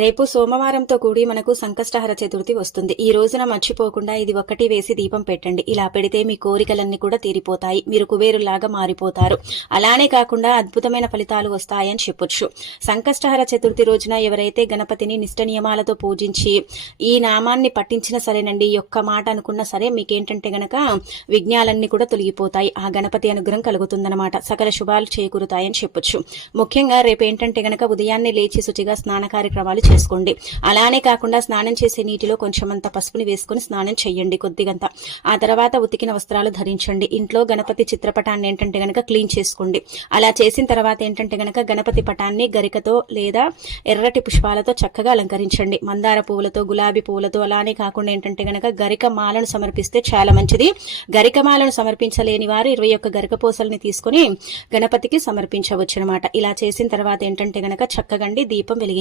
రేపు సోమవారంతో కూడి మనకు సంకష్టహర చతుర్థి వస్తుంది. ఈ రోజున మర్చిపోకుండా ఇది ఒక్కటి వేసి దీపం పెట్టండి. ఇలా పెడితే మీ కోరికలన్నీ కూడా తీరిపోతాయి. మీరు కుబేరులాగా మారిపోతారు. అలానే కాకుండా అద్భుతమైన ఫలితాలు వస్తాయని చెప్పొచ్చు. సంకష్టహర చతుర్థి రోజున ఎవరైతే గణపతిని నిష్ట నియమాలతో పూజించి ఈ నామాన్ని పట్టించినా సరేనండి, ఈ ఒక్క మాట అనుకున్నా సరే మీకేంటంటే గనక విఘ్నాలన్నీ కూడా తొలగిపోతాయి. ఆ గణపతి అనుగ్రహం కలుగుతుందన్నమాట. సకల శుభాలు చేకూరుతాయని చెప్పొచ్చు. ముఖ్యంగా రేపు ఏంటంటే గనక ఉదయాన్నే లేచి శుచిగా స్నాన కార్యక్రమాలు చేసుకోండి. అలానే కాకుండా స్నానం చేసే నీటిలో కొంచెమంత పసుపుని వేసుకుని స్నానం చేయండి కొద్దిగంత. ఆ తర్వాత ఉతికిన వస్త్రాలు ధరించండి. ఇంట్లో గణపతి చిత్రపటాన్ని ఏంటంటే గనక క్లీన్ చేసుకోండి. అలా చేసిన తర్వాత ఏంటంటే గనక గణపతి పటాన్ని గరికతో లేదా ఎర్రటి పుష్పాలతో చక్కగా అలంకరించండి. మందార పువ్వులతో, గులాబీ పువ్వులతో, అలానే కాకుండా ఏంటంటే గనక గరిక మాలను సమర్పిస్తే చాలా మంచిది. గరిక మాలను సమర్పించలేని వారు 21 గరిక పూసల్ని తీసుకుని గణపతికి సమర్పించవచ్చు అనమాట. ఇలా చేసిన తర్వాత ఏంటంటే గనక చక్కగండి దీపం వెలిగించండి.